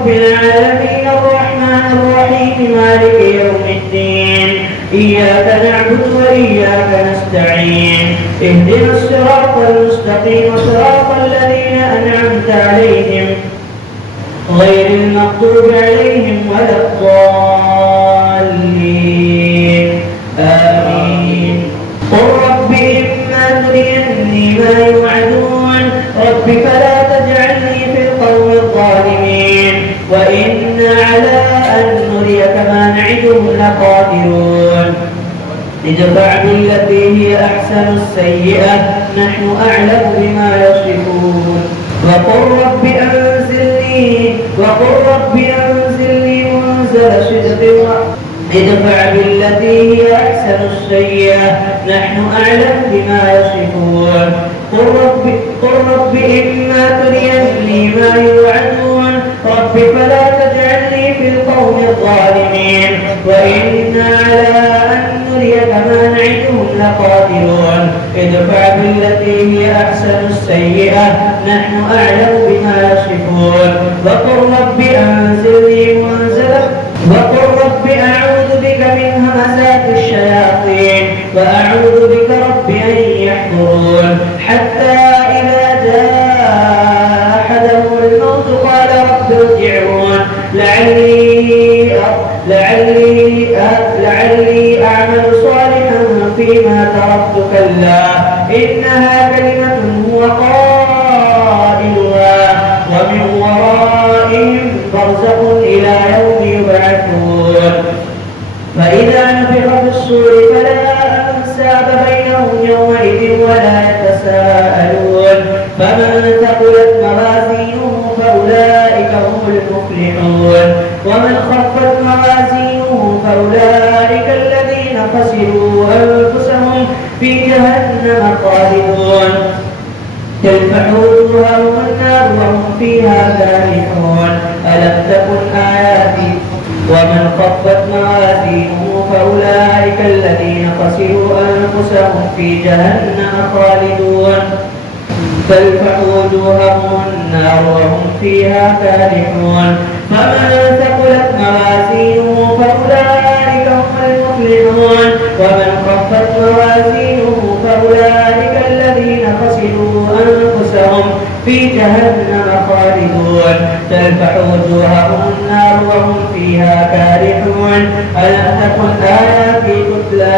رب العالمين الرحمن الرحيم مالك يوم الدين إياك نعبد وإياك نستعين اهدنا الصراط المستقيم صراط الذين أنعمت عليهم غير المغضوب عليهم ولا الضالين آمين. قل رب إما تريني ما يوعدون رب فلا تجعلني في القوم الظالمين وإنا على أن نريك ما نعدهم لقادرون ادفع بالتي هي أحسن السيئة نحن أعلم بما يصفون وقل رب أنزلني منزل صدق ادفع بالتي هي أحسن السيئة نحن أعلم بما يصفون قل رب إما تريني ما يوعدون رب فلا تجعلني في القوم الظالمين وإنا على أن نريك ما نعدهم لقادرون ادفع بالتي هي أحسن السيئة نحن أعلم بما يصفون وقل رب أعوذ بك من همزات الشياطين وأعوذ بك رب أن يحضرون حتى إذا جاء أحدهم الموت قال رب ارجعون لعلي أعمل صالحا فيما تركت كلا إنها كلمة هو قائلها ومن ورائهم برزخ إلى يوم يبعثون فإذا نفخ في الصور فلا أنساب بينهم يومئذ ولا يتساءلون فمن ثقلت موازينه فأولئك هم المفلحون ومن خفت موازينه فأولئك الذين خسروا أنفسهم في جهنم خالدون تلفح وجوههم النار وهم فيها كالحون ألم تكن آياتي ومن خفت موازينه فأولئك الذين خسروا أنفسهم في جهنم خالدون تلفح وجوههم النار وهم فيها كالحون فمن ثقلت موازينه فأولئك هم المفلحون ومن خفت موازينه فأولئك الذين خسروا أنفسهم في جهنم خالدون تلفح وجوههم النار وهم فيها كالحون ألم تكن آياتي تتلى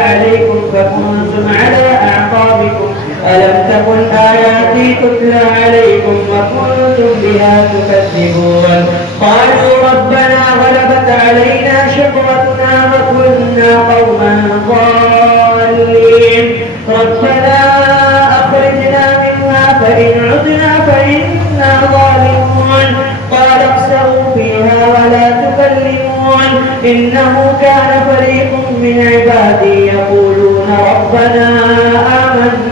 عليكم فكنتم على أعقابكم وكنتم بها تكذبون قالوا ربنا غلبت علينا شقوتنا وكنا قوما ضالين ربنا أخرجنا منها فإن عدنا فإنا ظالمون قال اخسئوا فيها ولا تكلمون إنه كان فريق من عبادي يقولون ربنا آمنا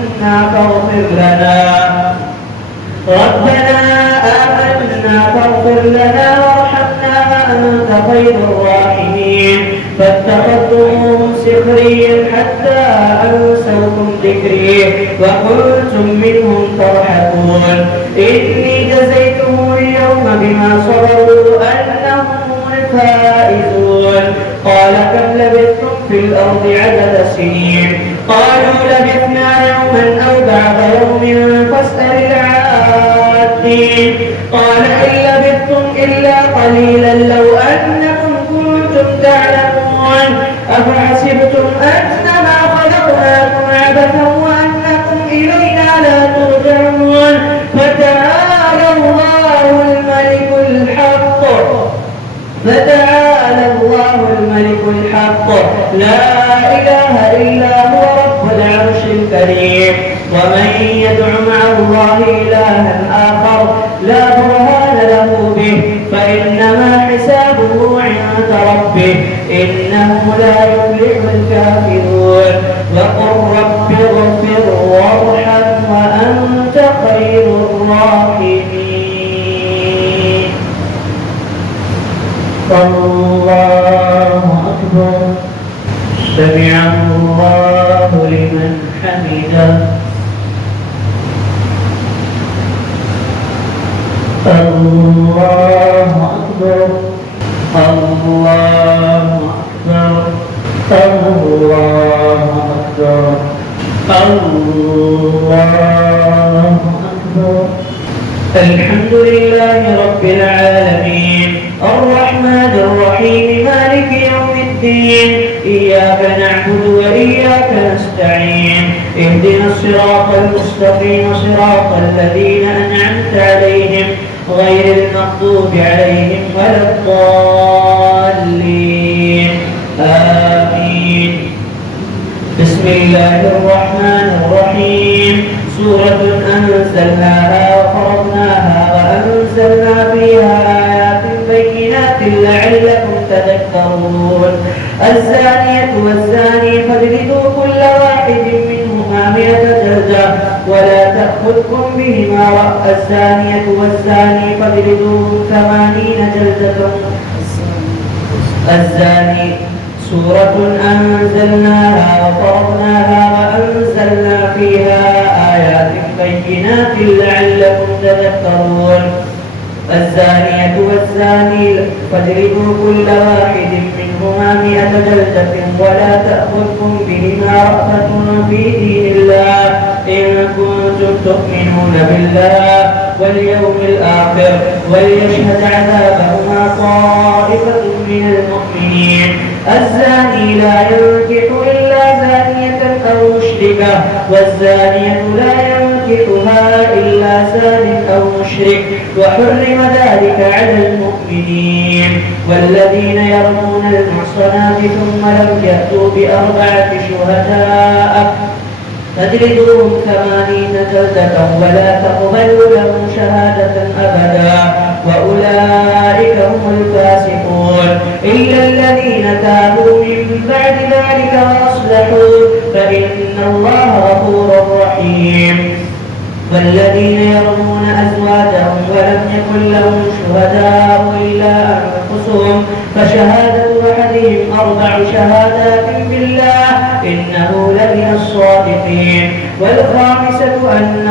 فاغفر لنا وارحمنا وأنت خير الراحمين فاتخذتموهم سخريا حتى أنسوكم ذكري وكنتم منهم تضحكون إني جزيتهم اليوم بما صبروا أنهم هم الفائزون قال كم لبثتم في الأرض عدد سنين قالوا لبثنا يوما أو بعض يوم فاسأل العادين قال إن لبثتم إلا قليلا لو أنكم كنتم تعلمون أفحسبتم أنما خلقناكم عبثا وأنكم إلينا لا ترجعون فتعالى الله الملك الحق لا إله إلا هو رب العرش الكريم ومن يدع مع الله إلها آخر لا برهان له به فإنما حسابه عند ربه إنه لا يفلح الكافرون وقل رب اغفر وارحم وأنت خير الراحمين. الله أكبر. سمع الله لمن حمده. الله أكبر الله أكبر الله أكبر الله أكبر الحمد لله رب العالمين الرحمن الرحيم مالك يوم الدين إياك نعبد وإياك نستعين اهدنا الصراط المستقيم صراط الذين أنعمت عليهم غير المغضوب عليهم ولا الضالين آمين بسم الله الرحمن الرحيم سورة أنزلناها وفرضناها وأنزلنا فيها آيات بينات لعلكم تذكرون الزانية والزاني فاجلدوا كل واحد منهما 100 جلدة ولا تأخذكم بهما الزانية والزاني فاجلدوهم 80 جلدة الزاني سورة أنزلناها وفرضناها وأنزلنا فيها آيات بينات لعلكم تذكرون الزانية والزاني فاجلدوا كل واحد منهما 100 جلدة ولا تأخذكم بهما رأفة في دين الله إن كنتم تؤمنون بالله واليوم الآخر وليشهد عذابهما طائفة من المؤمنين الزاني لا ينكح إلا زانية أو مشركة والزانية لا ينكحها إلا زان أو مشرك وحرم ذلك على المؤمنين والذين يرمون المحصنات ثم لم يأتوا ب4 شهداء فاجلدوهم 80 جلدة ولا تقبلوا لهم شهادة أبدا وأولئك هم الفاسقون إلا الذين تابوا من بعد ذلك وأصلحوا فإن الله غفور رحيم والذين يرمون أزواجهم ولم يكن لهم شهداء إلا أنفسهم فشهادة أحدهم 4 شهادات بالله إنه لمن الصادقين والخامسة أن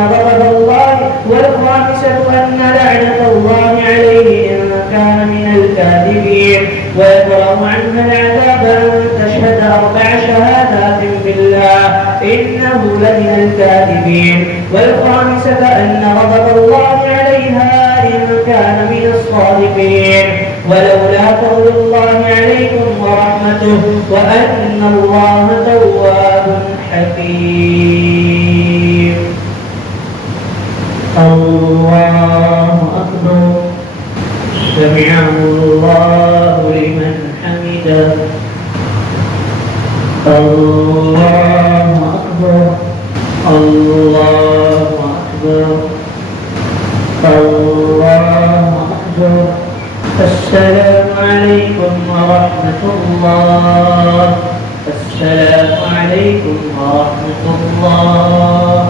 لعنة الله عليه إن كان من الكاذبين ويدرأ عنها العذاب أن تشهد 4 شهادات بالله إنه لمن الكاذبين والخامسة أن غضب الله عليها إن كان من الصادقين ولولا فضل الله عليكم ورحمته وأن الله تواب حكيم الله أكبر سمع الله لمن حمده الله أكبر الله أكبر الله أكبر السلام عليكم ورحمة الله السلام عليكم ورحمة الله